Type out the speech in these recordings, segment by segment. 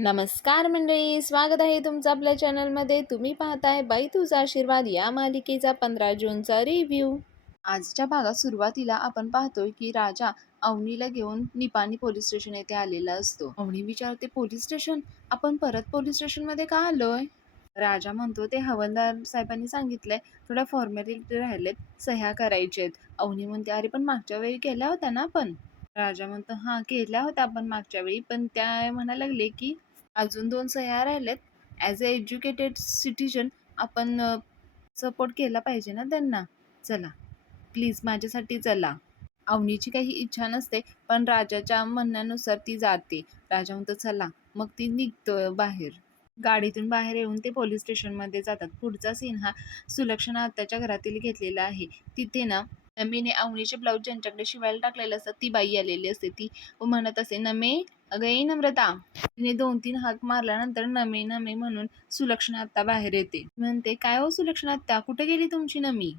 नमस्कार मंडळी, स्वागत आहे तुमचं आपल्या चॅनलमध्ये. तुम्ही पाहताय बाई तुझा आशीर्वाद या मालिकेचा 15 जूनचा रिव्ह्यू. आजच्या भागात सुरुवातीला आपण पाहतोय की राजा अवनीला घेऊन निपाणी पोलीस स्टेशन येथे आलेला असतो. अवनी विचारते, पोलीस स्टेशन? आपण परत पोलीस स्टेशनमध्ये का आलोय? राजा म्हणतो, ते हवालदार साहेबांनी सांगितलंय, थोड्या फॉर्मॅलिटी राहिलेत, सह्या करायचेत. अवनी म्हणते, अरे पण मागच्या वेळी केल्या होत्या ना आपण? राजा म्हणतो, हा केल्या होत्या आपण मागच्या वेळी, पण त्या म्हणायला लागले की अजून 2 सह्या राहिल्यात. ॲज अ एज्युकेटेड सिटिझन आपण सपोर्ट केला पाहिजे ना त्यांना. चला, प्लीज माझ्यासाठी चला. अवनीची काही इच्छा नसते, पण राजाच्या म्हणण्यानुसार ती जाते. राजा म्हणतो, चला. मग ती निघतो बाहेर. गाडीतून बाहेर येऊन ते पोलीस स्टेशनमध्ये जातात. पुढचा सीन हा सुलक्षणा आत्याच्या घरातील घेतलेला आहे. तिथे ना नमीने अवनीचे ब्लाऊज ज्यांच्याकडे शिवायला टाकलेले असतात ती बाई आलेली असते. ती म्हणत असते, नमे, अगं ये नम्रता. तिने 2-3 हाक मारल्यानंतर नमे नमे म्हणून सुलक्षणा आत्या बाहेर येते. म्हणते, काय हो सुलक्षणा आत्या, कुठे गेली तुमची नमी?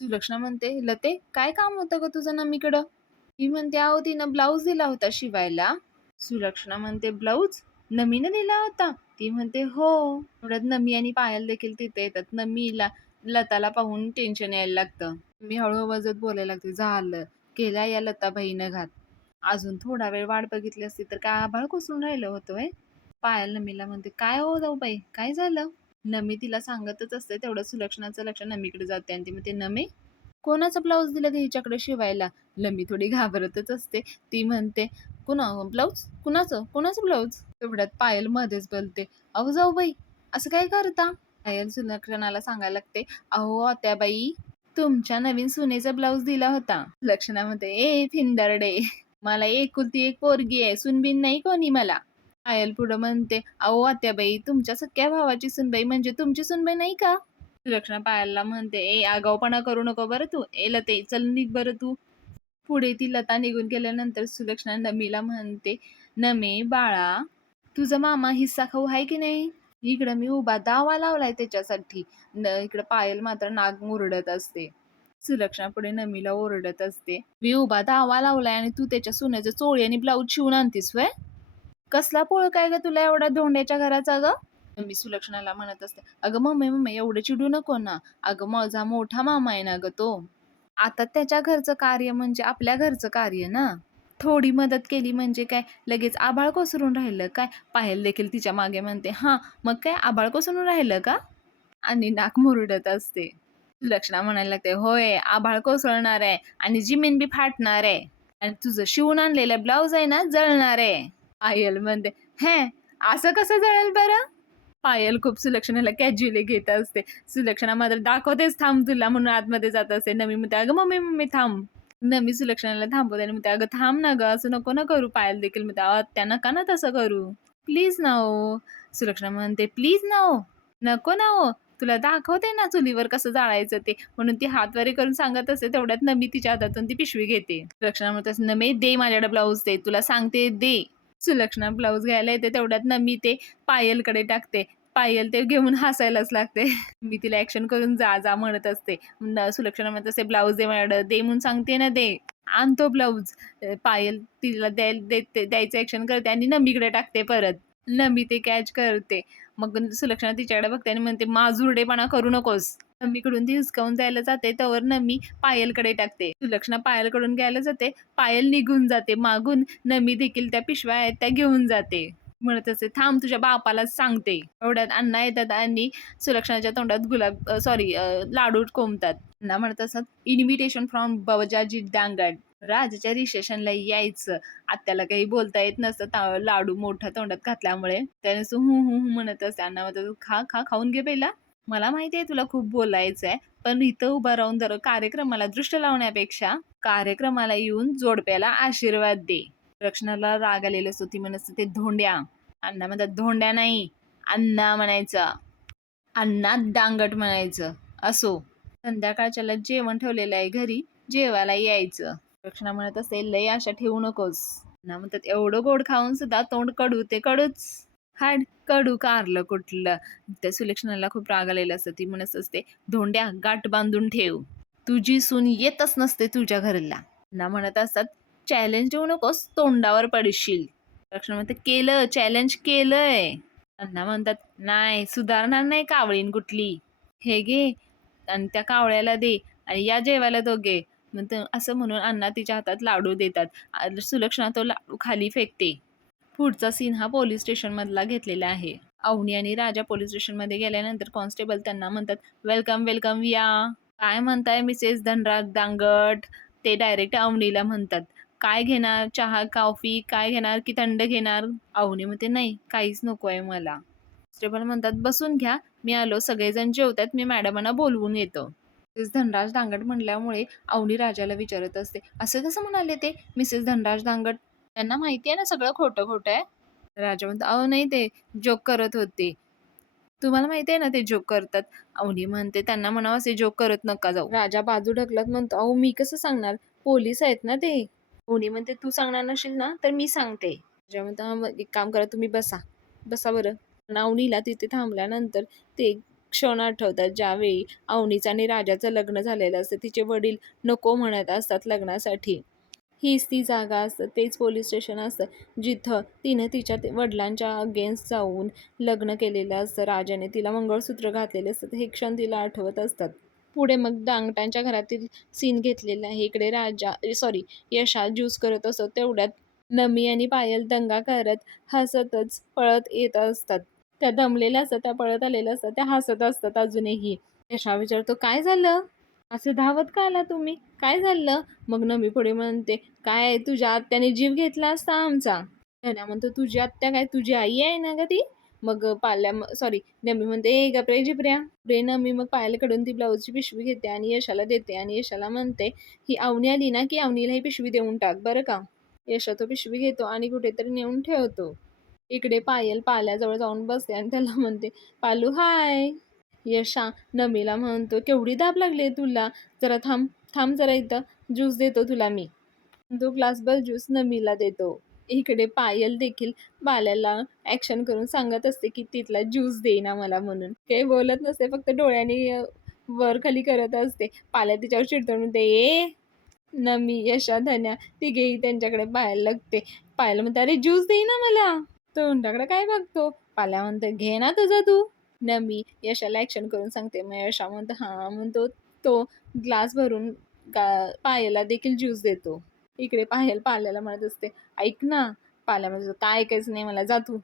सुलक्षणा म्हणते, लते काय काम होतं ग तुझं नमीकडं? ती म्हणते, अहो तिनं ब्लाऊज दिला होता शिवायला. सुलक्षणा म्हणते, ब्लाऊज नमीनं दिला होता? ती म्हणते, हो. एवढ्यात नमी आणि पायल देखील तिथे येतात. नमीला लताला पाहून टेन्शन यायला लागतं. मी हळू आवाजात बोलायला लागते, झालं, केला या लताबाईनं घात. अजून थोडा वेळ वाट बघितली असती तर काय आभाळ कोसळून राहिलं होतं व्हय? पायल नमीला म्हणते, काय हो जाऊबाई, काय झालं? नमी तिला सांगतच असते. तेवढं सुलक्षणाचं लक्ष नमीकडे जाते आणि ती म्हणते, नमी, कोणाचा ब्लाऊज दिला ते हिच्याकडे शिवायला? नमी थोडी घाबरतच असते. ती म्हणते, कुणा ब्लाऊज? कुणाचं ब्लाऊज? तेवढ्यात पायल मध्येच बोलते, अहो जाऊबाई, असं काय करता? पायल सुलक्षणाला सांगायला लागते, अहो आत्याबाई, तुमच्या नवीन सुनेचा ब्लाऊज दिला होता. लक्षणामध्ये, ए फिंदरडे, मला एकुलती एक पोरगी आहे, सुनबीन नाही कोणी मला. पायल पुढं म्हणते, अहो आत्याबाई, तुमच्या सख्या भावाची सुनबाई म्हणजे तुमची सुनबाई नाही का? सुलक्षणा पायलला म्हणते, ए आगाऊपणा करू नको बरं तू. ए लते, चल निघ बरं तू. पुढे ती लता निघून गेल्यानंतर सुलक्षणा नमीला म्हणते, नमे बाळा, तुझा मामा हिस्सा खाऊ आहे की नाही? इकडं मी उभा दावा लावलाय त्याच्यासाठी. इकडं पायल मात्र नाक मुरडत असते. सुलक्षणा पुढे नमीला ओरडत असते, मी उभा दावा लावलाय आणि तू त्याच्या सुनेचं चोळी आणि ब्लाऊज शिवून आणतीस व्हय? कसला पोळ काय ग तुला एवढा धोंड्याच्या घराचा ग? मी सुलक्षणाला म्हणत असते, अगं मम्मी एवढं चिडू नको ना. अगं माझा मोठा मामा आहे ना ग तो. आता त्याच्या घरचं कार्य म्हणजे आपल्या घरचं कार्य ना. थोडी मदत केली म्हणजे काय लगेच आभाळ कोसरून राहिलं काय? पायल देखील तिच्या मागे म्हणते, हा मग काय आभाळ कोसरून राहिलं का? आणि नाक मुरडत असते. सुलक्षणा म्हणायला लागते, होय आभाळ कोसळणार आहे आणि जिमीन बी फाटणार आहे आणि तुझं शिवून आणलेलं ब्लाऊज आहे ना जळणार आहे. पायल म्हणते, हे असं कसं जळेल बरं? पायल खूप सुलक्षणाला कॅज्युअली घेत असते. सुलक्षणा मात्र दाखवतेच थांब तुला म्हणून आतमध्ये जात असते. नमी म्हणते, अगं मम्मी थांब. नमी सुलक्षणाला थांबवते आणि म्हणते, अगं थांब ना ग, असं नको ना करू. पायल देखील म्हणते, त्या नका ना तसं करू, प्लीज ना हो. सुलक्षणा म्हणते, प्लीज ना हो, नको ना हो, तुला दाखवते ना चुलीवर कसं जाळायचं ते, म्हणून ती हातवारे करून सांगत असते. तेवढ्यात नमी तिच्या हातातून ती पिशवी घेते. सुलक्षणा म्हणते, नमे दे माझ्याकडे ब्लाऊज, दे, तुला सांगते दे. सुलक्षणा ब्लाऊज घ्यायला येते. तेवढ्यात नमी ते पायलकडे टाकते. पायल ते घेऊन हसायलाच लागते. मी तिला ऍक्शन करून जा जा म्हणत असते. सुलक्षणा म्हणत असते, ब्लाऊज दे माझ्याकडे, दे म्हणून सांगते ना, दे. आणतो ब्लाऊज. पायल तिला द्यायचं ऍक्शन करते आणि नमीकडे टाकते परत. नमी ते कॅच करते. मग सुलक्षणा तिच्याकडे बघते आणि म्हणते, माजुरडेपणा करू नकोस. नमीकडून ती हुसकावून जायला जाते, तवर नमी पायलकडे टाकते. सुलक्षणा पायलकडून घ्यायला जाते, पायल निघून जाते मागून. नमी देखील त्या पिशव्या आहेत त्या घेऊन जाते. म्हणत असते, थांब तुझ्या बापालाच सांगते. एवढ्यात अण्णा येतात आणि सुलक्षणाच्या तोंडात लाडू कोंबतात. अण्णा म्हणत असतात, इन्व्हिटेशन फ्रॉम बजाजी दांगड. राजाच्या रिसेप्शनला यायचं. आत्याला काही बोलता येत नसतं लाडू मोठ्या तोंडात घातल्यामुळे. त्याने हू म्हणत असते. अण्णा म्हणतात, खा खाऊन घे पहिला. मला माहिती आहे तुला खूप बोलायचंय, पण इथं उभं राहून जर कार्यक्रमाला दृष्ट लावण्यापेक्षा कार्यक्रमाला येऊन जोडप्याला आशीर्वाद दे. रक्षणाला राग आलेला असतो. ती म्हणत असते, धोंड्या. अण्णा म्हणतात, धोंड्या नाही, अण्णा म्हणायचं, अण्णा दांगट म्हणायचं. असो, संध्याकाळच्याला जेवण ठेवलेलं आहे घरी, जेवायला यायचं. रक्षणा म्हणत असते, लय आशा ठेवू नकोस. अण्णा म्हणतात, एवढं गोड खाऊन सुद्धा तोंड कडू ते कडूच. हाड, कडू कारलं कुठलं. त्या सुलक्षणाला खूप राग आलेला असतो. ती म्हणत असते, धोंड्या गाठ बांधून ठेव, तुझी सून येतच नसते तुझ्या घरला. अण्णा म्हणत असतात, चॅलेंज देऊ नकोस, तोंडावर पडशील. लक्ष्मण म्हणते केलं, चॅलेंज केलंय. अण्णा म्हणतात नाही सुधारणार नाही कावळीन कुठली, हे घे आणि त्या कावळ्याला दे आणि या जेवायला दोघे. असं म्हणून अण्णा तिच्या हातात लाडू देतात. सुलक्षणा तो लाडू खाली फेकते. पुढचा सीन हा पोलीस स्टेशन मधला घेतलेला आहे. अवनी आणि राजा पोलीस स्टेशन मध्ये गेल्यानंतर कॉन्स्टेबल त्यांना म्हणतात वेलकम वेलकम या. काय म्हणताय मिसेस धनराज दांगट, ते डायरेक्ट अवनीला म्हणतात. काय घेणार, चहा कॉफी काय घेणार की थंड घेणार. अवनी म्हणते नाही काहीच नको आहे मला. कॉन्स्टेबल म्हणतात बसून घ्या, मी आलो, सगळेजण जेवतात, मी मॅडमांना बोलवून येतो. मिसेस धनराज दांगट म्हणल्यामुळे अवनी राजाला विचारत असते असं कसं म्हणाले ते मिसेस धनराज दांगट, त्यांना माहिती आहे ना सगळं खोटं खोटं आहे. राजा म्हणतो अहो नाही ते जोक करत होते, तुम्हाला माहिती आहे ना ते जोक करतात. अवनी म्हणते त्यांना म्हणावं असे जोक करत नका जाऊ. राजा बाजू ढकलत म्हणतो अहो मी कसं सांगणार, पोलीस आहेत ना ते. अवनी म्हणते तू सांगणार नसेल ना तर मी सांगते. राजा म्हणतो "हा, मग एक काम करा तुम्ही बसा, बसा बरं." अवनीला तिथे थांबल्यानंतर ते क्षण आठवतात ज्यावेळी अवनीचं आणि राजाचं लग्न झालेलं असतं. तिचे वडील नको म्हणत असतात लग्नासाठी. हीच ती जागा असतं, तेच पोलीस स्टेशन असतं जिथं तिनं तिच्या वडिलांच्या अगेन्स्ट जाऊन लग्न केलेलं असतं. राजाने तिला मंगळसूत्र घातलेले असतं. हे क्षण तिला आठवत असतात. पुढे मग दांगटांच्या घरातील सीन घेतलेला आहे. इकडे यशा ज्यूस करत असतो तेवढ्यात नमी आणि पायल दंगा करत हसतच पळत येत असतात. त्या दमलेल्या असतात, त्या पळत आलेल्या असतात, त्या हसत असतात अजूनही. यशा विचारतो काय झालं, असे धावत का आला तुम्ही, काय झालं. मग नमी पुढे म्हणते काय तुझ्या आत्याने जीव घेतला असता आमचा. धन्या म्हणतो तुझी आत्या काय, तुझी आई आहे ना ग ती. मग नमी म्हणते ए ग प्रे जिप्र्या प्रे. नमी मग पायलकडून ती ब्लाऊजची पिशवी घेते आणि यशाला देते आणि यशाला म्हणते ही अवनी आली ना की अवनीला ही पिशवी देऊन टाक बरं का. यशा तो पिशवी घेतो आणि कुठेतरी नेऊन ठेवतो. इकडे पायल पाल्याजवळ जाऊन बसते आणि त्याला म्हणते पालू हाय. यशा नमीला म्हणतो केवढी दाब लागली तुला, जरा थांब थांब जरा इथं ज्यूस देतो तुला मी. तो ग्लासभर ज्यूस नमीला देतो. इकडे पायल देखील बाल्याला ऍक्शन करून सांगत असते की तिथला ज्यूस दे ना मला म्हणून. काही बोलत नसते, फक्त डोळ्यांनी वर खाली करत असते. पाल्या तिच्यावर चिडतो म्हणते ए. नमी यशा धन्या तिघेही त्यांच्याकडे पाहायला लागते. पायल म्हणते अरे ज्यूस दे ना मला. तोंडाकडे काय बघतो. पाल्या म्हणते घे ना तुझा तू. नमी यशाला ऍक्शन करून सांगते. मग यशा म्हणतो हा म्हणतो, तो ग्लास भरून पायलला देखील ज्यूस देतो. इकडे पायल पाल्याला म्हणत असते ऐक ना. पाल्या म्हणतो काय ऐकायचं नाही मला, जा तू.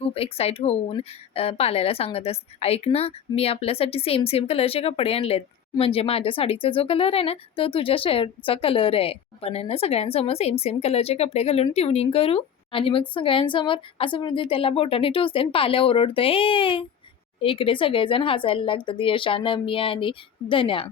खूप एक्साइट होऊन पाल्याला सांगत असते ऐक ना मी आपल्यासाठी सेम सेम कलरचे कपडे आणलेत, म्हणजे माझ्या साडीचा जो कलर आहे ना तो तुझ्या शर्टचा कलर आहे. आपण आहे ना सगळ्यांसमोर सेम सेम कलरचे कपडे घालून ट्युनिंग करू आणि मग सगळ्यांसमोर असं म्हणजे त्याला बोटाने टोचते आणि पाल्या ओरडतोय. इकडे सगळेजण हसायला लागतात, यशा नमी आणि धन्या.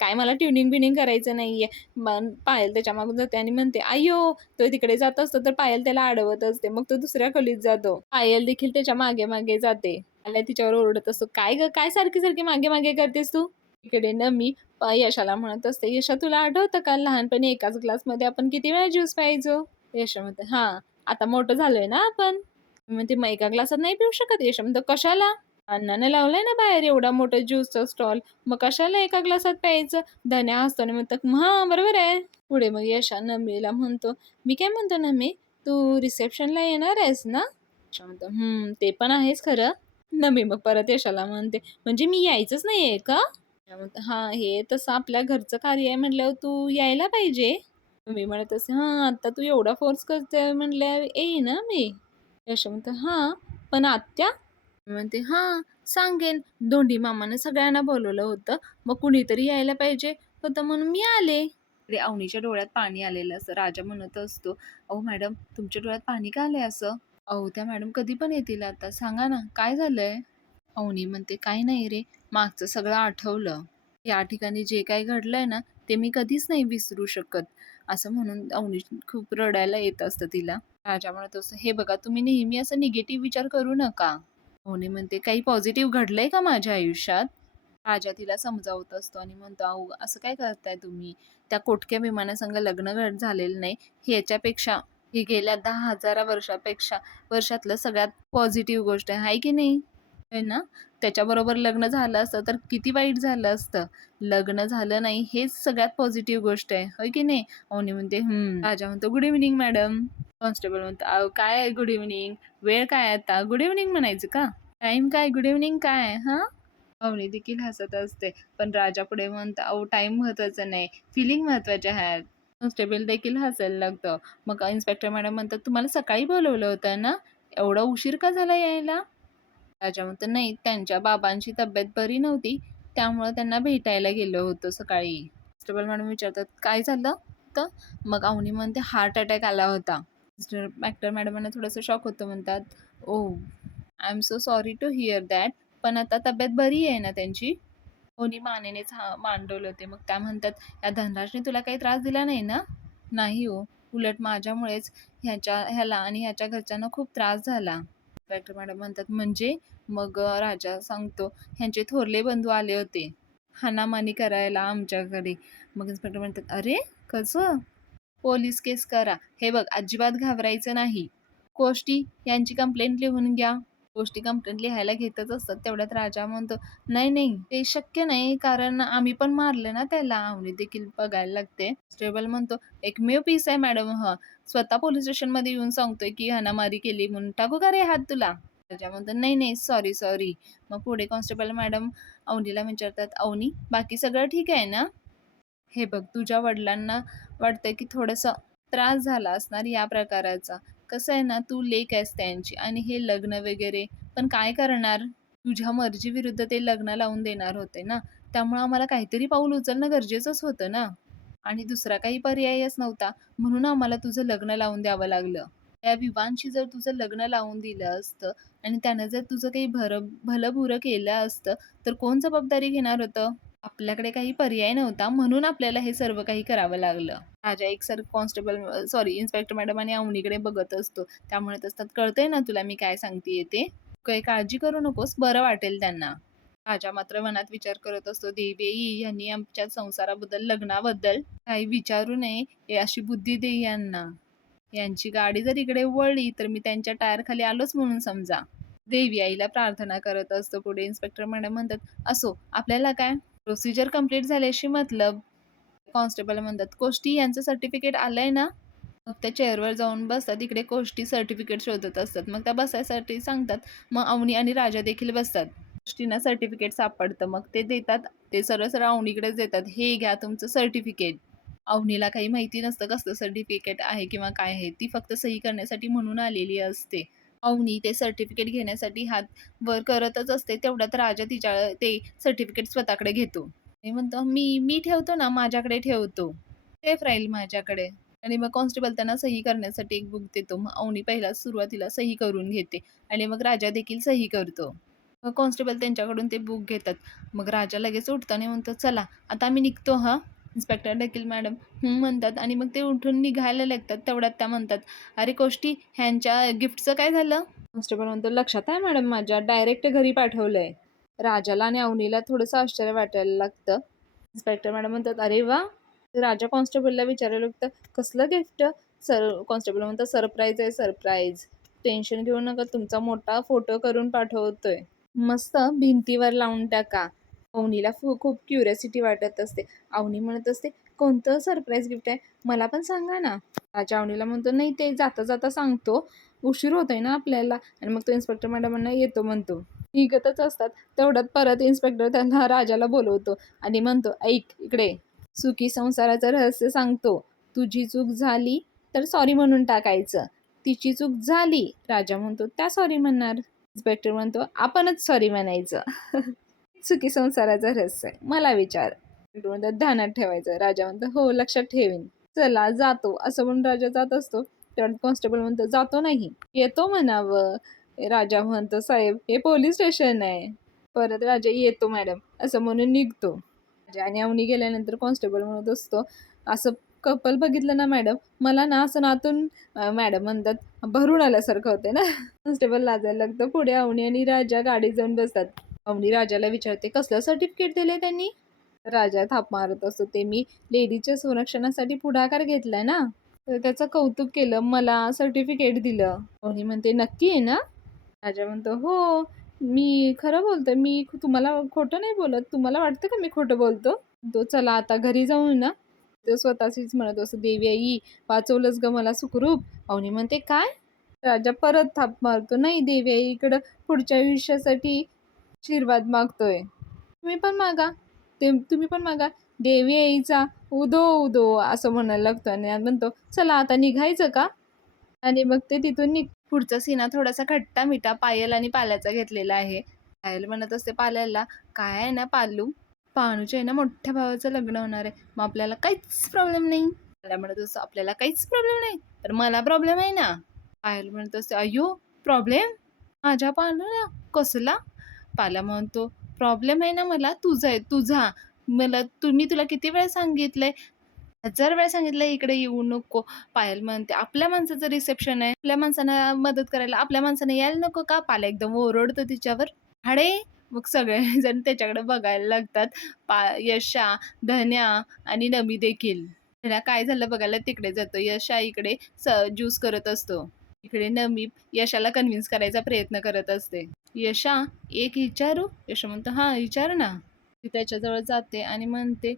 काय मला ट्युनिंग बिनिंग करायचं नाहीये. मग पायल त्याच्या मागून जाते आणि म्हणते अय्यो. तो तिकडे जात असतो तर पायल त्याला अडवत असते. मग तो दुसऱ्या खोलीत जातो. पायल देखील त्याच्या मागे मागे जाते. पायल तिच्यावर ओरडत असतो काय ग काय सारखी सारखी मागे मागे करतेस तू. इकडे नमी यशाला म्हणत असते यशा तुला आठवतं का लहानपणी एकाच ग्लासमध्ये आपण किती वेळा ज्यूस प्यायचो. यशा म्हणते हा आता मोठं झालोय ना आपण. म्हणते मग एका ग्लासात नाही पिऊ शकत. यशा म्हणतो कशाला, अण्णाने लावलंय ना बाहेर एवढा मोठा ज्यूसचा स्टॉल, मग कशाला एका ग्लासात प्यायचं. धन्या असतो म्हणतात हा बरोबर आहे. पुढे मग यशा नमीला म्हणतो मी काय म्हणतो नमी, तू रिसेप्शनला येणार आहेस ना. यशा म्हणतो ते पण आहेच खरं. नमी मग परत यशाला म्हणते म्हणजे मी यायचंच नाहीये का. म्हणतो हा हे तसं आपल्या घरचं कार्य आहे म्हटल्यावर तू यायला पाहिजे. मी म्हणत असते हा आता तू एवढा फोर्स करते म्हणल्यावर येईन ना मी. यशा म्हणतो हा पण आत्या. मी म्हणते हां सांगेन, धोंडी मामाने सगळ्यांना बोलवलं होतं, मग कुणीतरी यायला पाहिजे होतं म्हणून मी आले. इकडे अवनीच्या डोळ्यात पाणी आलेलं असतं. राजा म्हणत असतो अहो मॅडम तुमच्या डोळ्यात पाणी का आलंय असं. अहो त्या मॅडम कधी पण येतील आता, सांगा ना काय झालंय. अवनी म्हणते काही नाही रे, मागचं सगळं आठवलं. या ठिकाणी जे काही घडलंय ना ते मी कधीच नाही विसरू शकत. असं म्हणून अवनी खूप रडायला येत असतं तिला. राजा म्हणत असतो हे बघा तुम्ही नेहमी असं निगेटिव्ह विचार करू नका. अवनी म्हणते काही पॉझिटिव्ह घडलंय का माझ्या आयुष्यात. राजा तिला समजावत असतो आणि म्हणतो अहो असं काय करताय तुम्ही, त्या कोटक्या विमानासंग लग्न झालेलं नाही, ह्याच्यापेक्षा हे गेल्या 10,000 वर्षापेक्षा वर्षातलं सगळ्यात पॉझिटिव्ह गोष्ट आहे की नाही. आहे ना, त्याच्याबरोबर लग्न झालं असतं तर किती वाईट झालं असतं. लग्न झालं नाही हेच सगळ्यात पॉझिटिव्ह गोष्ट आहे, होय की नाही? अवनी म्हणते, राजा म्हणतो, "गुड इव्हनिंग मॅडम." कॉन्स्टेबल म्हणतो, "अहो काय आहे गुड इव्हनिंग? वेळ काय आहे आता? गुड इव्हनिंग म्हणायचं का? टाईम काय? गुड इव्हनिंग काय हां?" अवनी देखील हसत असते. पण राजा पुढे म्हणतो, "अहो टाईम महत्त्वाचा नाही, फिलिंग महत्त्वाच्या आहेत." कॉन्स्टेबल देखील हसायला लागतं. मग इन्स्पेक्टर मॅडम म्हणतात, "तुम्हाला सकाळी बोलवलं होतं ना? एवढा उशीर का झाला यायला?" राजा म्हणतो, "नाही, त्यांच्या बाबांची तब्येत बरी नव्हती, त्यामुळं त्यांना भेटायला गेलो होतो सकाळी." कॉन्स्टेबल मॅडम विचारतात, "काय झालं तर?" मग अवनी म्हणते, "हार्ट अटॅक आला होता." इन्स्पेक्टर मॅडमांना थोडंसं शॉक होतं. म्हणतात, "oh, I am so sorry to hear that. पण आता तब्येत बरी आहे ना त्यांची?" कोणी मानेनेच मान डोलवते. मग त्या म्हणतात, "या धनराजने तुला काही त्रास दिला नाही ना?" "नाही हो, उलट माझ्यामुळेच ह्याला आणि ह्याच्या घरच्यांना खूप त्रास झाला." इन्स्पेक्टर मॅडम म्हणतात, "म्हणजे?" मग राजा सांगतो, "ह्यांचे थोरले बंधू आले होते हाणामानी करायला आमच्याकडे." मग इन्स्पेक्टर म्हणतात, "अरे कसं?" "पोलीस केस करा. हे बघ, अजिबात घाबरायचं नाही. गोष्टी यांची कंप्लेंट लिहून घ्या." गोष्टी कंप्लेंट लिहायला घेतच असतात. तेवढ्यात राजा म्हणतो, "नाही, नाही, ते शक्य नाही, कारण आम्ही पण मारलं ना त्याला." अवनी देखील बघायला लागते. स्टेबल म्हणतो, "एकमेव पीस आहे मॅडम हा. स्वतः पोलीस स्टेशनमध्ये येऊन सांगतोय की हाणामारी केली म्हणून. टाकू का रे हात तुला?" राजा म्हणतो, "नाही, नाही, सॉरी, सॉरी." मग पुढे कॉन्स्टेबल मॅडम अवनीला विचारतात, "अवनी, बाकी सगळं ठीक आहे ना? हे बघ, तुझ्या वडिलांना वाटतंय की थोडंसं त्रास झाला असणार या प्रकाराचा. कसं आहे ना, तू लेक आहेस त्यांची आणि हे लग्न वगैरे, पण काय करणार? तुझ्या मर्जीविरुद्ध ते लग्न लावून देणार होते ना, त्यामुळं आम्हाला काहीतरी पाऊल उचलणं गरजेचंच होतं ना, आणि दुसरा काही पर्यायच नव्हता, म्हणून आम्हाला तुझं लग्न लावून द्यावं लागलं. त्या विवांशी जर तुझं लग्न लावून दिलं असतं आणि त्यानं जर तुझं काही भलं-बुरं केलं असतं, तर कोण जबाबदारी घेणार होतं? आपल्याकडे काही पर्याय नव्हता, म्हणून आपल्याला हे सर्व काही करावं लागलं." राजा एकसर कॉन्स्टेबल इन्स्पेक्टर मॅडम आणि अवनीकडे बघत असतो. त्या म्हणत असतात, "कळतंय ना तुला मी काय सांगतेय ते? काही काळजी करू नकोस, बरं वाटेल त्यांना." राजा मात्र मनात विचार करत असतो, "देवी यांनी आमच्या संसाराबद्दल, लग्नाबद्दल काही विचारू नये, हे अशी बुद्धी दे यांना. यांची गाडी जर इकडे वळली, तर मी त्यांच्या टायरखाली आलोच म्हणून समजा." देवी आईला प्रार्थना करत असतो. पुढे इन्स्पेक्टर मॅडम म्हणतात, "असो, आपल्याला काय? प्रोसिजर कंप्लीट झाल्याशी मतलब." कॉन्स्टेबल म्हणतात, "कोष्टी यांचं सर्टिफिकेट आलंय ना?" मग त्या चेअरवर जाऊन बसतात. इकडे कोष्टी सर्टिफिकेट शोधत असतात. मग त्या बसायसाठी सांगतात. मग अवनी आणि राजा देखील बसतात. कोष्टींना सर्टिफिकेट सापडतं. मग ते देतात. ते सरळ-सरळ अवनीकडेच देतात. "हे घ्या तुमचं सर्टिफिकेट." अवनीला काही माहिती नसतं कसलं सर्टिफिकेट आहे किंवा काय आहे. ती फक्त सही करण्यासाठी म्हणून आलेली असते. अवनी ते सर्टिफिकेट घेण्यासाठी हात वर करतच असते. तेवढ्यात राजा तिच्या ते सर्टिफिकेट स्वतःकडे घेतो. मी म्हणतो, "मी ठेवतो ना, माझ्याकडे ठेवतो. सेफ राहील माझ्याकडे." आणि मग कॉन्स्टेबल त्यांना सही करण्यासाठी एक बुक देतो. मग अवनी पहिला सुरुवातीला सही करून घेते आणि मग राजा देखील सही करतो. मग कॉन्स्टेबल त्यांच्याकडून ते बुक घेतात. मग राजा लगेच उठताना म्हणतो, "चला, आता आम्ही निघतो हां." इन्स्पेक्टर देखील मॅडम म्हणतात आणि मग ते उठून निघायला लागतात. तेवढ्यात त्या म्हणतात, "अरे कोष्टी, ह्यांच्या गिफ्टचं काय झालं?" कॉन्स्टेबल म्हणतो, "लक्षात आहे मॅडम माझ्या, डायरेक्ट घरी पाठवलंय." राजाला आणि अवनीला थोडंसं आश्चर्य वाटायला लागतं. इन्स्पेक्टर मॅडम म्हणतात, "अरे वाह!" राजा कॉन्स्टेबलला विचारायला लागतं, "कसलं गिफ्ट?" कॉन्स्टेबल म्हणतात, "सरप्राईज आहे, सरप्राईज. टेन्शन घेऊ नका, तुमचा मोठा फोटो करून पाठवतोय. मस्त भिंतीवर लावून टाका." अवनीला खूप क्युरिओसिटी वाटत असते. अवनी म्हणत असते, "कोणतं सरप्राईज गिफ्ट आहे? मला पण सांगा ना." राजा अवनीला म्हणतो, "नाही, ते जाता-जाता सांगतो. उशीर होतोय ना आपल्याला." आणि मग तो इन्स्पेक्टर मॅडमांना येतो म्हणतो. निघतच असतात. तेवढ्यात परत इन्स्पेक्टर त्यांना राजाला बोलवतो आणि म्हणतो, "ऐक इकडे, सुखी संसाराचं रहस्य सांगतो. तुझी चूक झाली तर सॉरी म्हणून टाकायचं. तिची चूक झाली." राजा म्हणतो, "त्या सॉरी म्हणणार." इन्स्पेक्टर म्हणतो, "आपणच सॉरी म्हणायचं." सुखी संसाराचं रहस्य आहे. मला विचार. इन्स्पेक्टर म्हणतात, "ध्यानात ठेवायचं." राजा म्हणतो, "हो, लक्षात ठेवीन. चला जातो." असं म्हणून राजा जात असतो. तेवढ्यात कॉन्स्टेबल म्हणतो, "जातो नाही, येतो म्हणावं." राजा म्हणतो, "साहेब, हे पोलीस स्टेशन आहे." परत राजा, "येतो मॅडम," असं म्हणून निघतो. राजा आणि अवनी गेल्यानंतर कॉन्स्टेबल म्हणत असतो, "असं कपल बघितलं ना मॅडम, मला ना असं नातून मॅडम म्हणतात, भरून आल्यासारखं होते ना." कॉन्स्टेबल लाजायला लागतं. पुढे अवनी आणि राजा गाडीत जाऊन बसतात. अवनी राजाला विचारते, "कसलं सर्टिफिकेट दिलंय त्यांनी?" राजा थाप मारत असतो, "ते मी लेडीच्या संरक्षणासाठी पुढाकार घेतलाय ना, तर त्याचं कौतुक केलं, मला सर्टिफिकेट दिलं." अवनी म्हणते, "नक्की आहे ना?" राजा म्हणतो, "हो, मी खरं बोलतोय. मी तुम्हाला खोटं नाही बोलत. तुम्हाला वाटतं का मी खोटं बोलतो? तो चला आता घरी जाऊ ना. तो स्वतःशीच म्हणत असतो, "देवी आई वाचवलंस गं मला सुखरूप." अवनी म्हणते, "काय?" राजा परत थाप मारतो, "नाही देवी आई इकडं पुढच्या आयुष्यासाठी आशीर्वाद मागतोय." तुम्ही पण मागा. तुम्ही पण मागा. देवी आईचा उदो उदो असं म्हणायला लागतो आणि म्हणतो, "चला आता निघायचं का?" आणि मग ते तिथून पुढचा सीन हा थोडासा खट्टा-मिठा पायल आणि पाल्याचा घेतलेला आहे. पायल म्हणत असते पाल्याला, "काय आहे ना पालू, पाणूच्या आहे ना मोठ्या भावाचं लग्न होणार आहे. मग आपल्याला काहीच प्रॉब्लेम नाही." पाल्या म्हणत असतो, "आपल्याला काहीच प्रॉब्लेम नाही, तर मला प्रॉब्लेम आहे ना." पायल म्हणत असते, "अय्यो! प्रॉब्लेम? माझ्या पालूला? कसला?" पाल्या म्हणतो, "प्रॉब्लेम आहे ना मला तुझा आहे, तुझा. मी तुला किती वेळा सांगितलंय, 1000 वेळा सांगितलंय इकडे येऊ नको." पायल म्हणते, "आपल्या माणसाचं रिसेप्शन आहे. आपल्या माणसांना मदत करायला आपल्या माणसाने यायला नको का?" पाल्या एकदम ओरडतो तिच्यावर. "हाडे!" मग सगळेजण त्याच्याकडे बघायला लागतात. यशा, धन्या आणि नमी देखील. त्याला काय झालं बघायला तिकडे जातो. यशा इकडे ज्यूस करत असतो. इकडे नमी यशाला कन्व्हिन्स करायचा प्रयत्न करत असते. "यशा, एक विचारू?" यश म्हणतो, "हां, विचार ना." ती त्याच्याजवळ जाते आणि म्हणते,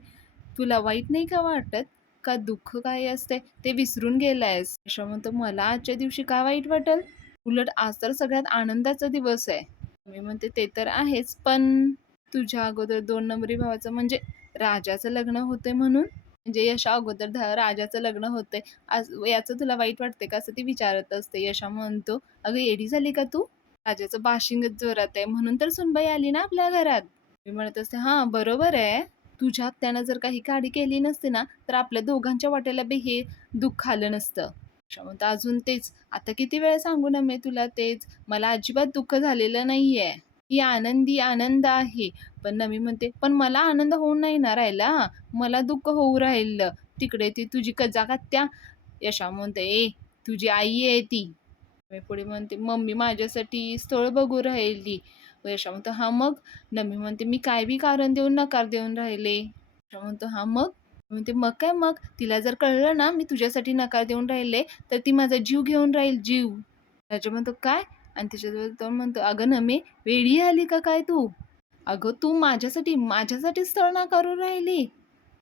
"तुला वाईट नाही का वाटत? का दुःख काय असते ते विसरून गेलायस?" यशा म्हणतो, "मला आजच्या दिवशी का वाईट वाटेल? उलट आज तर सगळ्यात आनंदाचा दिवस आहे." मी म्हणते, "ते तर आहेच, पण तुझ्या अगोदर 2 नंबरी भावाचं म्हणजे राजाचं लग्न होतंय म्हणून?" म्हणजे यशा अगोदर राजाचं लग्न होतंय, आज याचं तुला वाईट वाटतंय का? असं ती विचारत असते. यशा म्हणतो, "अगं येडी झाली का तू? राजाचं बाशिंगच जोरात आहे म्हणून तर सुनबाई आली ना आपल्या घरात." मी म्हणत असते, "हां, बरोबर आहे. तुझ्या आत्यानं जर काही काडी केली नसती ना, तर आपल्या दोघांच्या वाट्याला बी हे दुःख आलं नसतं." अशा म्हणतो, "अजून तेच. आता किती वेळा सांगू ना मी तुला तेच. मला अजिबात दुःख झालेलं नाहीये. मी आनंदी आनंद आहे." पण नमी म्हणते, "पण मला आनंद होऊन नाही ना राहिला. मला दुःख होऊ राहिलं. तिकडे ती तुझी कजाक आत्या." यशा म्हणते, "ए, तुझी आई आहे ती." मी पुढे म्हणते, "मम्मी माझ्यासाठी स्थळ बघू राहिली." यशा म्हणतो, "हां मग?" नमी म्हणते, "मी काय बी कारण देऊन नकार देऊन राहिले." यशा म्हणतो, "हां मग?" म्हणते, "मग काय मग? तिला जर कळलं ना मी तुझ्यासाठी नकार देऊन राहिले, तर ती माझा जीव घेऊन राहील, जीव." राजा म्हणतो, "काय?" आणि त्याच्याजवळ तो म्हणतो, "अगं नमे, वेडी आली का काय तू? अगं तू माझ्यासाठी स्थळ नाकारून राहिली?"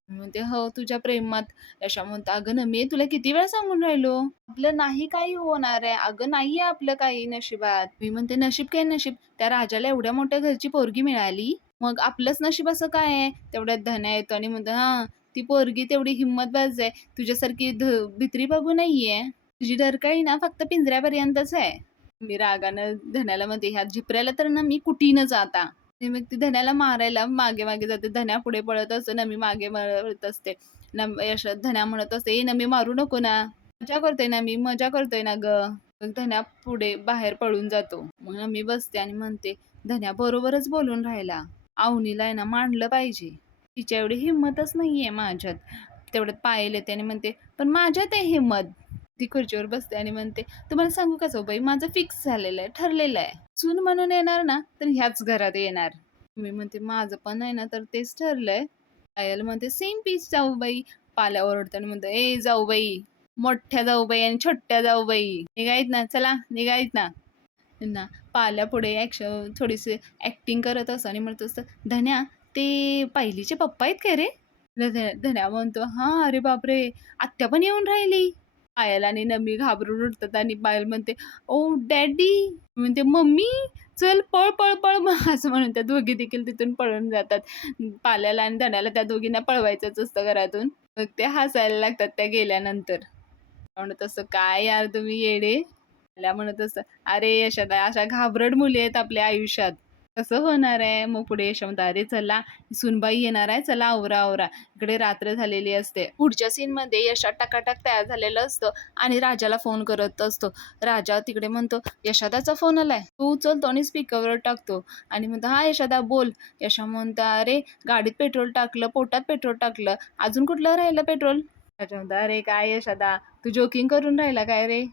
म्हणते, "हो, तुझ्या प्रेमात." यशा म्हणतो, "अगं नमे, तुला किती वेळा सांगून राहिलो, आपलं नाही काही होणार आहे. अगं नाहीये आपलं काही नशिबात." मी म्हणते, "नशीब काय नशीब? त्या राजाला एवढ्या मोठ्या घरची पोरगी मिळाली. मग आपलंच नशीब असं काय आहे?" तेवढ्यात धन्या येतो आणि म्हणतो, "हां, ती पोरगी तेवढी हिंमतबाज आहे. तुझ्यासारखी भित्री बघू नाहीये. तुझी डरकाळी ना फक्त पिंजऱ्यापर्यंतच आहे." मी रागानं धन्याला म्हणते, "ह्या झिपऱ्याला तर ना मी कुटीनच आता." ते मग ती धन्याला मारायला मागे-मागे जाते. धन्या पुढे पळत असतो, नमी मागे पळत असते. धन्या म्हणत असते, "ए नमी मारू नको ना. मजा करतोय ना मी, मजा करतोय ना गं." मग धन्या पुढे बाहेर पळून जातो. मग नमी बसते आणि म्हणते, "धन्या बरोबरच बोलून राहिला. अवनीला आहे ना मांडलं पाहिजे. तिच्या एवढी हिंमतच नाहीये माझ्यात." तेवढ्यात पायल येते आणि म्हणते, "पण माझ्यात आहे हिंमत." ती खुर्चीवर बसते आणि म्हणते, "तुम्हाला सांगू का जाऊबाई, माझं फिक्स झालेलं आहे, ठरलेलं आहे. सून म्हणून येणार ना, तर ह्याच घरात येणार." मी म्हणते, "माझं पण आहे ना, तर तेच ठरलंय." पायल म्हणते, "सेम पीस जाऊबाई." पाल्या ओरडताना म्हणतो, "ए जाऊबाई, मोठ्या जाऊबाई आणि छोट्या जाऊबाई निघायत ना, चला निघायत ना." ना पाल्या पुढे थोडीशी ऍक्टिंग करत असतो आणि म्हणत असतं, "धन्या, ते पायलीचे पप्पा आहेत का रे?" धन्या म्हणतो, "हां, अरे बापरे, आत्या पण येऊन राहिली." पायल आणि नमी घाबरून उठतात आणि पायल म्हणते, "ओ डॅडी." म्हणते, "मम्मी चल पळ पळ पळ." मग असं म्हणून त्या दोघी देखील तिथून पळून जातात. पाल्याला आणि धन्याला त्या दोघींना पळवायचंच असतं घरातून. मग ते हसायला लागतात त्या गेल्यानंतर. म्हणत असतं, "काय यार तुम्ही येडे." पाल्या म्हणत असतं, "अरे यशोदा, अशा घाबरट मुली आहेत आपल्या आयुष्यात. कसं होणार आहे?" मग पुढे यशोदा म्हणतो, "अरे चला, सूनबाई येणार आहे, चला आवरा आवरा." इकडे रात्र झालेली असते. पुढच्या सीनमध्ये यशा टकाटक तयार झालेलं असतं आणि राजाला फोन करत असतो. राजा तिकडे म्हणतो, "यशोदाचा फोन आलाय." तो उचलतो आणि स्पीकरवर टाकतो आणि म्हणतो, "हां यशोदा बोल." यशा म्हणतो, "अरे गाडीत पेट्रोल टाकलं, पोटात पेट्रोल टाकलं, अजून कुठलं राहिलं पेट्रोल?" राजा म्हणतो, "अरे काय यशोदा, तू जोकिंग करून राहिला काय रे?"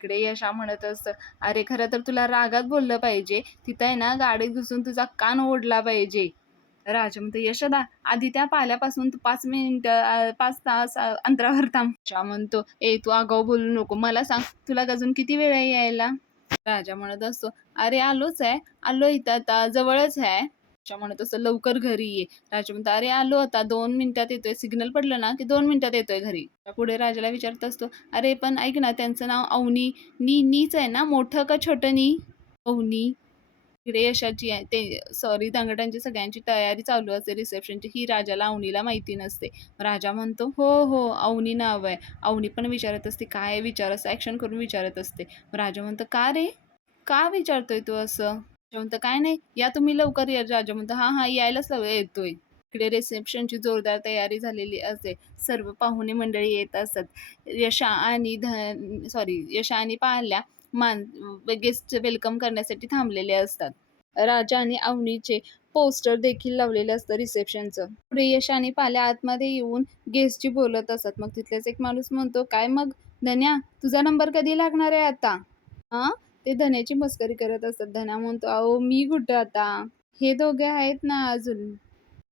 इकडे यशा म्हणत असतं, "अरे खरं तर तुला रागात बोललं पाहिजे. तिथं आहे ना गाडीत घुसून तुझा कान ओढला पाहिजे." राजा म्हणतो, "यशोदा, आधी त्या पाल्यापासून तू 5 मिनिटं 5 तास अंतरावर थांब." यशा म्हणतो, "ए तू आगाऊ बोलू नको. मला सांग तुला अजून किती वेळ आहे यायला?" राजा म्हणत असतो, "अरे आलोच आहे, आलो इथं आता जवळच आहे." राजा म्हणत असतो, "लवकर घरी ये." राजा म्हणतो, "अरे आलो आता 2 मिनिटात येतोय. सिग्नल पडलं ना की 2 मिनिटात येतोय घरी." पुढे राजाला विचारत असतो, "अरे पण ऐक ना, त्यांचं नाव अवनी नीच आहे ना? मोठं का छोटं नी?" "अवनी." इकडे यशाची आहे ते सॉरी दंगटांची सगळ्यांची तयारी चालू असते रिसेप्शनची. ही राजाला अवनीला माहिती नसते. राजा म्हणतो, "हो, हो, अवनी नाव आहे." अवनी पण विचारत असते, "काय विचारस?" ॲक्शन करून विचारत असते. राजा म्हणतो, "का रे? का विचारतोय तू असं?" राजा म्हणतो, "काय नाही, या तुम्ही लवकर या." राजा म्हणतो, "हां, हां, यायलाच येतोय." इकडे रिसेप्शनची जोरदार तयारी झालेली असते. सर्व पाहुणे मंडळी येत असतात. यशा आणि पाल्या गेस्ट वेलकम करण्यासाठी थांबलेले असतात. राजा आणि अवनीचे पोस्टर देखील लावलेलं असतं रिसेप्शनचं. पुढे यश आणि पाल्या आतमध्ये येऊन गेस्टची बोलत असतात. मग तिथलेच एक माणूस म्हणतो, "काय मग धन्या, तुझा नंबर कधी लागणार आहे आता?" हां, ते धन्याची मस्करी करत असतात. धन्या म्हणतो, "अहो मी कुठं आता? हे दोघे आहेत ना अजून."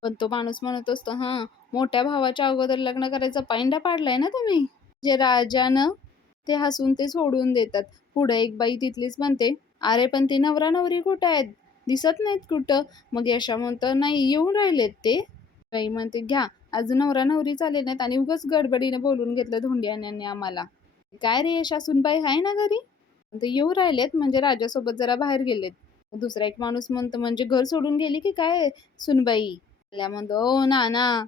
पण तो माणूस म्हणत असतो, "हां, मोठ्या भावाच्या अगोदर लग्न करायचा पायंडा पाडलाय ना तुम्ही?" जे राजानं ते हसून ते सोडून देतात. पुढे एक बाई तिथलीच म्हणते, "अरे पण ते नवरा-नवरी कुठं आहेत? दिसत नाहीत कुठं?" मग यशा म्हणतो, "नाही, येऊन राहिलेत ते." बाई म्हणते, "घ्या, अजून नवरा-नवरीच आले नाहीत आणि उगाच गडबडीने बोलून घेतलं धोंडियाने आम्हाला." "काय रे यशा, सुनबाई आहे ना घरी?" ते येऊ राहिलेत म्हणजे राजासोबत जरा बाहेर गेलेत. दुसरा एक माणूस म्हणतो, "म्हणजे घर सोडून गेली की काय सुनबाई?" आल्या म्हणतो, "ओ नाना,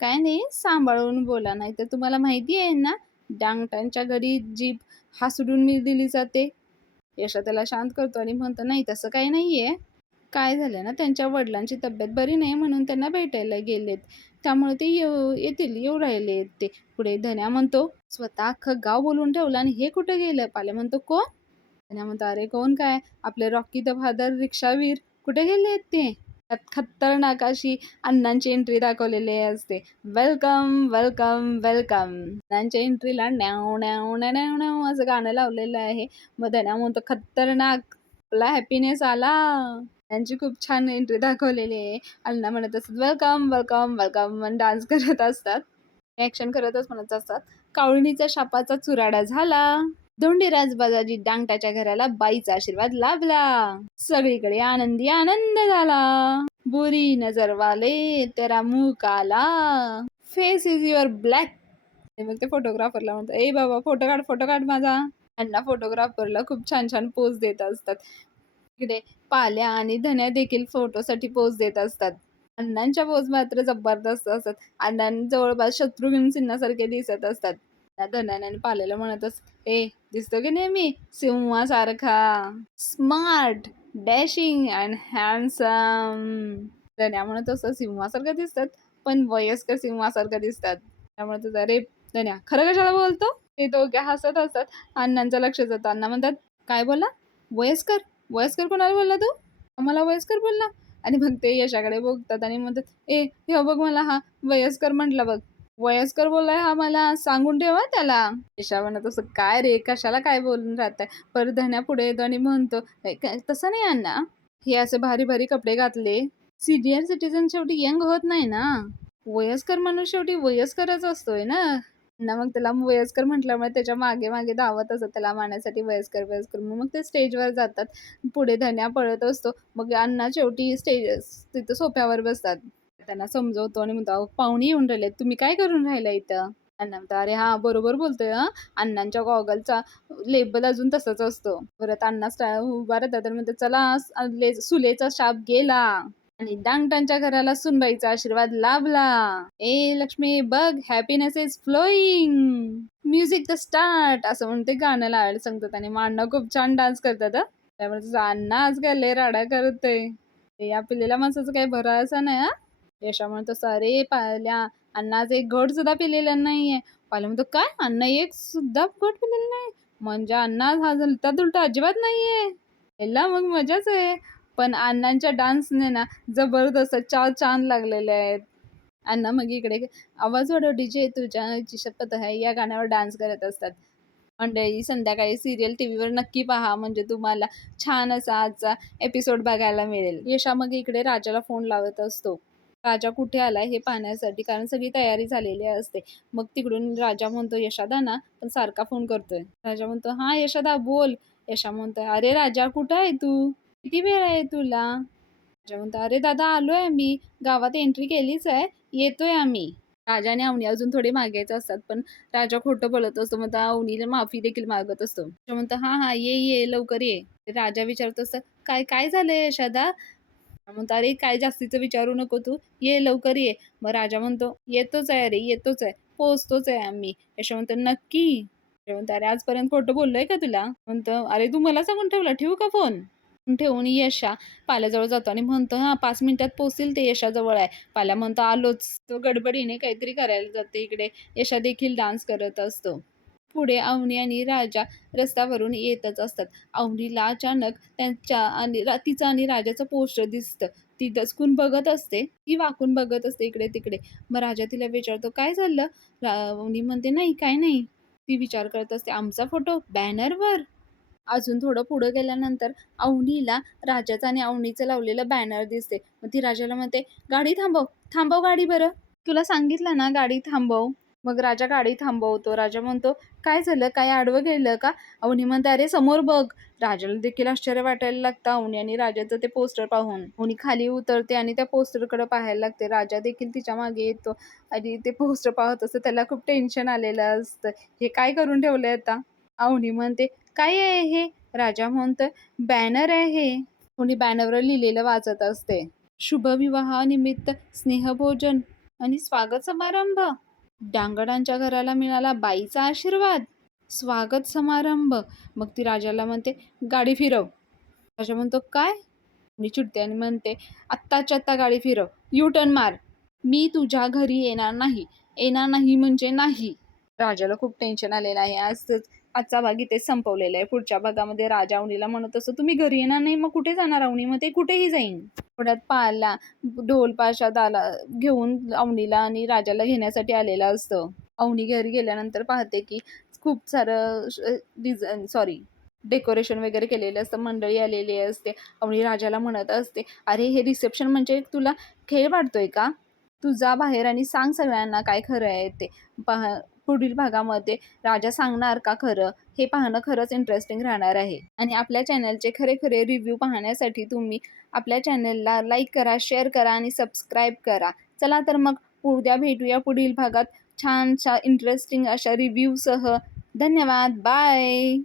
काय नाही, सांभाळून बोला, नाही तर तुम्हाला माहिती आहे ना डांगटांच्या घरी जीभ हासडून मी दिली जाते." यशा त्याला शांत करतो आणि म्हणतो, "नाही तसं काही नाहीये. काय झालं ना, त्यांच्या वडिलांची तब्येत बरी नाही म्हणून त्यांना भेटायला गेलेत. त्यामुळे ते येऊ राहिलेत ते." पुढे धन्या म्हणतो, "स्वतः अख्खं गाव बोलून ठेवलं आणि हे कुठं गेलं?" पाल्या म्हणतो, "कोण?" धन्या म्हणतो, "अरे कोण काय, आपले रॉकी द फादर रिक्षावीर. कुठे गेलेत ते?" त्यात खतरनाक अशी अण्णांची एंट्री दाखवलेली असते. "Welcome, welcome, welcome." अण्णांच्या एंट्रीला न्याव न्याव न्याव न्याव न्याव असं गाणं लावलेलं आहे. मग धन्या म्हणतो, "खतरनाक, आपला हॅपीनेस आला." त्यांची खूप छान एंट्री दाखवलेली आहे. अण्णा म्हणत असतात, "वेलकम, वेलकम, वेलकम." आणि डान्स करत असतात. ॲक्शन करतच म्हणत असतात, "कावळणीचा शापाचा चुराडा झाला. धोंडीराज बाजाजी डांगटाच्या घराला बाईचा आशीर्वाद लाभला. सगळीकडे आनंदी आनंद झाला. बुरी नजर वाले तेरा मुंह काला. Face is your black." मग ते फोटोग्राफरला म्हणतो, "ए बाबा, फोटो काढ माझा." अण्णा फोटोग्राफरला खूप छान छान पोज देत असतात. इकडे पाल्या आणि धन्या देखील फोटोसाठी पोज देत असतात. अण्णांच्या पोज मात्र जबरदस्त असतात. अण्णां जवळपास शत्रुघ्न सिन्हासारखे दिसत असतात. त्या धन्याने आणि पाल्याला म्हणत असतात, "ए, दिसतो की नाही मी सिंहासारखा? Smart, dashing and handsome." धन्या म्हणत असतो, "सिंहासारखं दिसतात, पण वयस्कर सिंहासारखं दिसतात." त्यामुळे तुझा "अरे धन्या, खरं कशाला बोलतो?" ते दोघे हसत असतात. अण्णांचं लक्ष जातं. अण्णा म्हणतात, "काय बोला? वयस्कर? वयस्कर कोणाला बोलला तू? आम्हाला वयस्कर बोलला?" आणि मग ते यशाकडे बघतात आणि म्हणतात, "ए, हे बघ, मला हा वयस्कर म्हटला बघ. वयस्कर बोललाय हा, मला सांगून ठेवा त्याला." यशा म्हणत असं, "काय रे, कशाला काय बोलून राहताय?" परत धन्या पुढे येतो आणि म्हणतो, तसं नाही अण्णा, हे असे भारी भारी कपडे घातले. सिनियर सिटीजन शेवटी यंग होत नाही ना. वयस्कर माणूस शेवटी वयस्करच असतोय ना." ना मग त्याला वयस्कर म्हटल्यामुळे त्याच्या मागे मागे धावत असत त्याला मारण्यासाठी, वयस्कर वयस्कर. मग ते स्टेजवर जातात. पुढे धन्या पळत असतो. मग अण्णा शेवटी तिथं सोफ्यावर बसतात. त्यांना समजवतो आणि म्हणतो, "अहो, पाहुणे येऊन राहिले, तुम्ही काय करून राहिला इथं?" अण्णा म्हणतो, "अरे हा, बरोबर बोलतोय हा." अण्णांच्या गॉगलचा लेबल अजून तसंच असतो. परत अण्णा उभा राहतात आणि म्हणतात, "चला, सुलेचा शाप गेला आणि डांगटांच्या घराला सुनबाईचा आशीर्वाद लाभला. ए लक्ष्मी, बघ, happiness is flowing. Music the start." असं म्हणते गाणं लावायला सांगतात आणि मग अण्णा खूप छान डान्स करतात हं. त्यामुळे तुझा अण्णा आज काय लय राडा करतोय. या पिलेल्या माणसाचं काही भरोसा नाही हा. यशा म्हणतो, "अरे पाहिल्या, अण्णा आज एक घोट सुद्धा पिलेला नाहीये." पाहिलं म्हणतो, "काय, अण्णा एक सुद्धा घोट पिलेला नाही? म्हणजे अण्णा हा हलता दुलटा अजिबात नाहीये. याला मग मजाच आहे." पण अण्णांच्या डान्सने ना जबरदस्त चार चांद लागलेले आहेत. अण्णा मग इकडे "आवाज वाढव डीजे, तुझ्याची शपथ आहे" या गाण्यावर डान्स करत असतात. मंडळी, संध्याकाळी सिरियल टीव्हीवर नक्की पहा, म्हणजे तुम्हाला छान असा आजचा एपिसोड बघायला मिळेल. यशा मग इकडे राजाला फोन लावत असतो. राजा कुठे आलाय हे पाहण्यासाठी, कारण सगळी तयारी झालेली असते. मग तिकडून राजा म्हणतो, "यशोदा ना?" पण सारखा फोन करतोय. राजा म्हणतो, "हां यशोदा, बोल." यशा म्हणतोय, "अरे राजा कुठं आहे तू? किती वेळ आहे तुला?" राजा म्हणतो, "अरे दादा आलोय आम्ही. गावात एंट्री केलीच आहे. येतोय आम्ही." राजा आणि अवनी अजून थोडे मागायचे असतात, पण राजा खोटं बोलत असतो. मग त्या अवनीला माफी देखील मागत असतो. राजा म्हणतो, "हां, हां. ये, ये. लवकर ये." राजा विचारत असतो, "काय काय झालंय यशोदा?" म्हणतो, "अरे काय जास्तीचं विचारू नको तू. ये लवकर ये." मग राजा म्हणतो, "येतोच आहे रे, येतोच आहे. पोहोचतोच आहे आम्ही." यशो म्हणतो, "नक्की?" यशो म्हणतो, "अरे आजपर्यंत खोटं बोललोय का तुला?" म्हणतो, "अरे तू मला सांगून ठेवला. ठेवू का फोन?" ठेवून यशा पाल्याजवळ जातो आणि म्हणतो, "हां, 5 मिनिटात पोहोचतील ते यशाजवळ आहे." पाल्या म्हणतो, "आलोच." तो गडबडीने काहीतरी करायला जाते. इकडे यशा देखील डान्स करत असतो. पुढे अवनी आणि राजा रस्त्यावरून येतच असतात. अवनीला अचानक त्यांच्या आणि तिचं आणि राजाचं पोस्टर दिसतं. ती दचकून बघत असते. ती वाकून बघत असते इकडे-तिकडे. मग राजा तिला विचारतो, "काय झालं?" अवनी म्हणते, "नाही, काय नाही." ती विचार करत असते, "आमचा फोटो बॅनरवर?" अजून थोडं पुढं गेल्यानंतर अवनीला राजाचं आणि अवनीचं लावलेलं बॅनर दिसते. मग ती राजाला म्हणते, "गाडी थांबव, थांबव गाडी बरं. तुला सांगितलं ना गाडी थांबव." मग राजा गाडी थांबवतो. राजा म्हणतो, "काय झालं? काय आडवं गेलं का?" अवनी म्हणते, "अरे समोर बघ." राजाला देखील आश्चर्य वाटायला लागतं अवनी आणि राजाचं ते पोस्टर पाहून. अवनी खाली उतरते आणि त्या पोस्टरकडे पाहायला लागते. राजा देखील तिच्या मागे येतो आणि ते पोस्टर पाहत असतं. त्याला खूप टेन्शन आलेलं असतं. हे काय करून ठेवलंय आता? अवनी म्हणते, "काय आहे हे?" राजा म्हणतोय, "बॅनर आहे हे." कोणी बॅनरवर लिहिलेलं वाचत असते. शुभविवाहानिमित्त स्नेहभोजन आणि स्वागत समारंभ. डांगडांच्या घराला मिळाला बाईचा आशीर्वाद. स्वागत समारंभ. मग ती राजाला म्हणते, "गाडी फिरव." राजा म्हणतो, "काय?" मी चिडते आणि म्हणते, "आत्ताच्या आत्ता गाडी फिरव. यू टर्न मार. मी तुझ्या घरी येणार नाही. येणार नाही म्हणजे नाही." राजाला खूप टेन्शन आलेलं आहे. आजचा भाग इथेच संपवलेला आहे. पुढच्या भागामध्ये राजा अवनीला म्हणत असतो, "तुम्ही घरी येणार नाही मग कुठे जाणार अवनी?" मग ते कुठेही जाईन. थोड्यात पाला ढोल ताशा घेऊन अवनीला आणि राजाला घेण्यासाठी आलेला असतो. अवनी घरी गेल्यानंतर पाहते की खूप सारं डेकोरेशन वगैरे केलेलं असतं. मंडळी आलेली असते. अवनी राजाला म्हणत असते, "अरे हे रिसेप्शन म्हणजे तुला खेळ वाटतोय का? तू जा बाहेर आणि सांग सगळ्यांना काय खरं आहे ते." पुढील भागामध्ये राजा सांगणार का खरं? हे पाहणं खरंच इंटरेस्टिंग राहणार आहे. आणि आपल्या चॅनलचे खरे रिव्ह्यू पाहण्यासाठी तुम्ही आपल्या चॅनलला लाईक करा, शेअर करा आणि सबस्क्राईब करा. चला तर मग उद्या भेटूया पुढील भागात छानशा इंटरेस्टिंग अशा रिव्ह्यूसह. धन्यवाद. बाय.